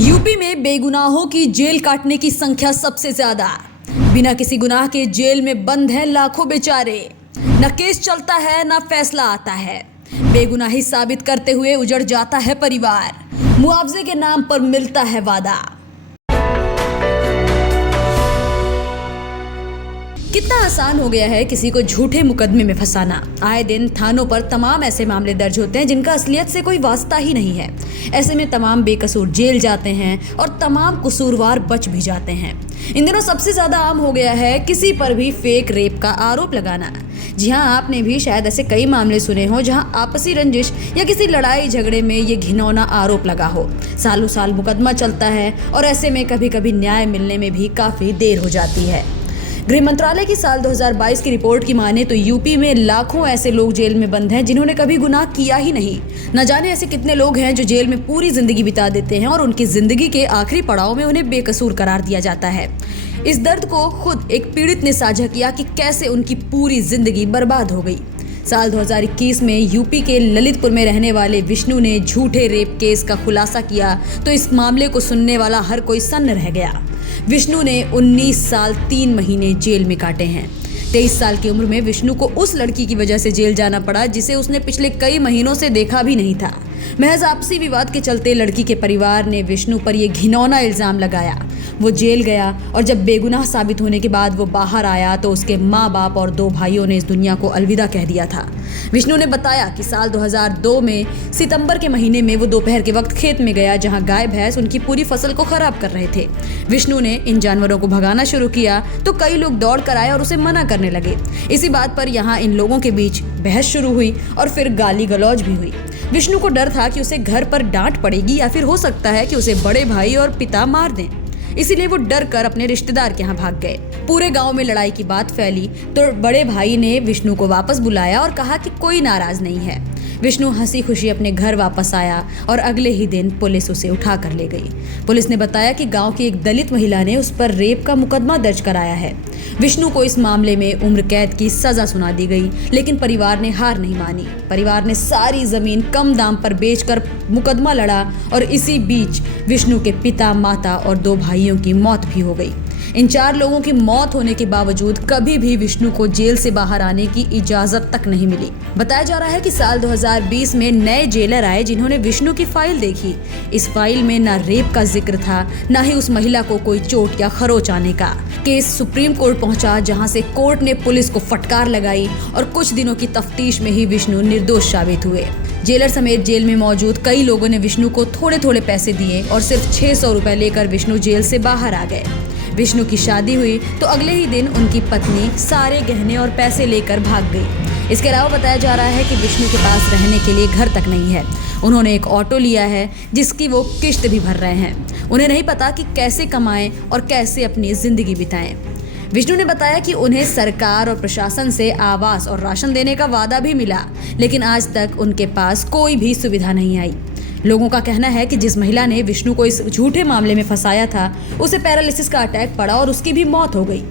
UP में बेगुनाहों की jail काटने की संख्या सबसे ज्यादा। बिना किसी गुनाह के जेल में बंद हैं लाखों बेचारे। न केस चलता है न फैसला आता है। बेगुनाही साबित करते हुए उजड़ जाता है परिवार। मुआवजे के नाम पर मिलता है वादा। कितना आसान हो गया है किसी को झूठे मुकदमे में फंसाना। आए दिन थानों पर तमाम ऐसे मामले दर्ज होते हैं जिनका असलियत से कोई वास्ता ही नहीं है। ऐसे में तमाम बेकसूर जेल जाते हैं और तमाम कसूरवार बच भी जाते हैं। इन दिनों सबसे ज्यादा आम हो गया है किसी पर भी फेक रेप का आरोप लगाना। जी हाँ, आपने भी शायद ऐसे कई मामले सुने हो जहां आपसी रंजिश या किसी लड़ाई झगड़े में ये घिनौना आरोप लगा हो। सालों साल मुकदमा चलता है और ऐसे में कभी कभी न्याय मिलने में भी काफी देर हो जाती है। गृह मंत्रालय की साल 2022 की रिपोर्ट की माने तो यूपी में लाखों ऐसे लोग जेल में बंद हैं जिन्होंने कभी गुनाह किया ही नहीं। न जाने ऐसे कितने लोग हैं जो जेल में पूरी जिंदगी बिता देते हैं और उनकी जिंदगी के आखिरी पड़ाव में उन्हें बेकसूर करार दिया जाता है। इस दर्द को खुद एक पीड़ित ने साझा किया कि कैसे उनकी पूरी जिंदगी बर्बाद हो गई। साल 2021 में यूपी के ललितपुर में रहने वाले विष्णु ने झूठे रेप केस का खुलासा किया तो इस मामले को सुनने वाला हर कोई सन्न रह गया। विष्णु ने 19 साल 3 महीने जेल में काटे हैं। 23 साल की उम्र में विष्णु को उस लड़की की वजह से जेल जाना पड़ा जिसे उसने पिछले कई महीनों से देखा भी नहीं था। महज आपसी विवाद के चलते लड़की के परिवार ने विष्णु पर यह घिनौना इल्जाम लगाया। वो जेल गया और जब बेगुनाह साबित होने के बाद वो बाहर आया तो उसके माँ बाप और 2 भाइयों ने इस दुनिया को अलविदा कह दिया था। विष्णु ने बताया कि साल 2002 में सितंबर के महीने में वो दोपहर के वक्त खेत में गया जहां गाय भैंस उनकी पूरी फसल को खराब कर रहे थे। विष्णु ने इन जानवरों को भगाना शुरू किया तो कई लोग दौड़ कर आए और उसे मना करने लगे। इसी बात पर यहाँ इन लोगों के बीच बहस शुरू हुई और फिर गाली गलौज भी हुई। विष्णु को डर था कि उसे घर पर डांट पड़ेगी या फिर हो सकता है कि उसे बड़े भाई और पिता मार दें। इसीलिए वो डर कर अपने रिश्तेदार के यहाँ भाग गए। पूरे गांव में लड़ाई की बात फैली तो बड़े भाई ने विष्णु को वापस बुलाया और कहा कि कोई नाराज नहीं है। विष्णु हंसी खुशी अपने घर वापस आया और अगले ही दिन पुलिस उसे उठा कर ले गई। पुलिस ने बताया कि गांव की एक दलित महिला ने उस पर रेप का मुकदमा दर्ज कराया है। विष्णु को इस मामले में उम्र कैद की सजा सुना दी गई, लेकिन परिवार ने हार नहीं मानी। परिवार ने सारी जमीन कम दाम पर बेचकर मुकदमा लड़ा और इसी बीच विष्णु के पिता, माता और 2 भाइयों की मौत भी हो गई। इन 4 लोगों की मौत होने के बावजूद कभी भी विष्णु को जेल से बाहर आने की इजाजत तक नहीं मिली। बताया जा रहा है कि साल 2020 में नए जेलर आए जिन्होंने विष्णु की फाइल देखी। इस फाइल में न रेप का जिक्र था, न ही उस महिला को कोई चोट या खरोच आने का। केस सुप्रीम कोर्ट पहुंचा जहां से कोर्ट ने पुलिस को फटकार लगाई और कुछ दिनों की तफ्तीश में ही विष्णु निर्दोष साबित हुए। जेलर समेत जेल में मौजूद कई लोगों ने विष्णु को थोड़े थोड़े पैसे दिए और सिर्फ 600 रुपए लेकर विष्णु जेल से बाहर आ गए। विष्णु की शादी हुई तो अगले ही दिन उनकी पत्नी सारे गहने और पैसे लेकर भाग गई। इसके अलावा बताया जा रहा है कि विष्णु के पास रहने के लिए घर तक नहीं है। उन्होंने एक ऑटो लिया है जिसकी वो किश्त भी भर रहे हैं। उन्हें नहीं पता कि कैसे कमाएं और कैसे अपनी जिंदगी बिताएं। विष्णु ने बताया कि उन्हें सरकार और प्रशासन से आवास और राशन देने का वादा भी मिला, लेकिन आज तक उनके पास कोई भी सुविधा नहीं आई। लोगों का कहना है कि जिस महिला ने विष्णु को इस झूठे मामले में फंसाया था उसे पैरालिसिस का अटैक पड़ा और उसकी भी मौत हो गई।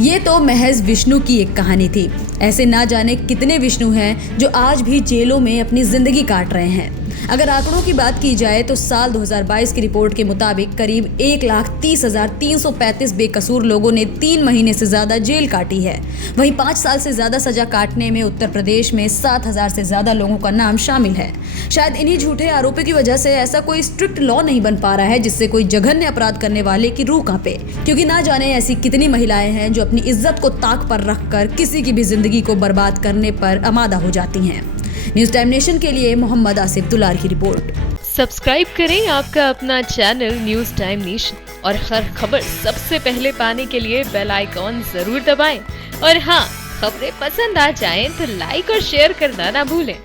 ये तो महज विष्णु की एक कहानी थी। ऐसे ना जाने कितने विष्णु हैं जो आज भी जेलों में अपनी जिंदगी काट रहे हैं। अगर आंकड़ों की बात की जाए तो साल 2022 की रिपोर्ट के मुताबिक करीब 1,30,335 बेकसूर लोगों ने 3 महीने से ज्यादा जेल काटी है। वहीं 5 साल से ज्यादा सजा काटने में उत्तर प्रदेश में 7,000 से ज्यादा लोगों का नाम शामिल है। शायद इन्हीं झूठे आरोपों की वजह से ऐसा कोई स्ट्रिक्ट लॉ नहीं बन पा रहा है जिससे कोई जघन्य अपराध करने वाले की रूह कांपे, क्योंकि ना जाने ऐसी कितनी महिलाएं हैं जो अपनी इज्जत को ताक पर रखकर किसी की भी जिंदगी को बर्बाद करने पर आमादा हो जाती हैं। न्यूज टाइम नेशन के लिए मोहम्मद आसिफ दुलार की रिपोर्ट। सब्सक्राइब करें आपका अपना चैनल न्यूज टाइम नेशन और हर खबर सबसे पहले पाने के लिए बेल आइकॉन जरूर दबाएं। और हाँ, खबरें पसंद आ जाएं तो लाइक और शेयर करना ना भूलें।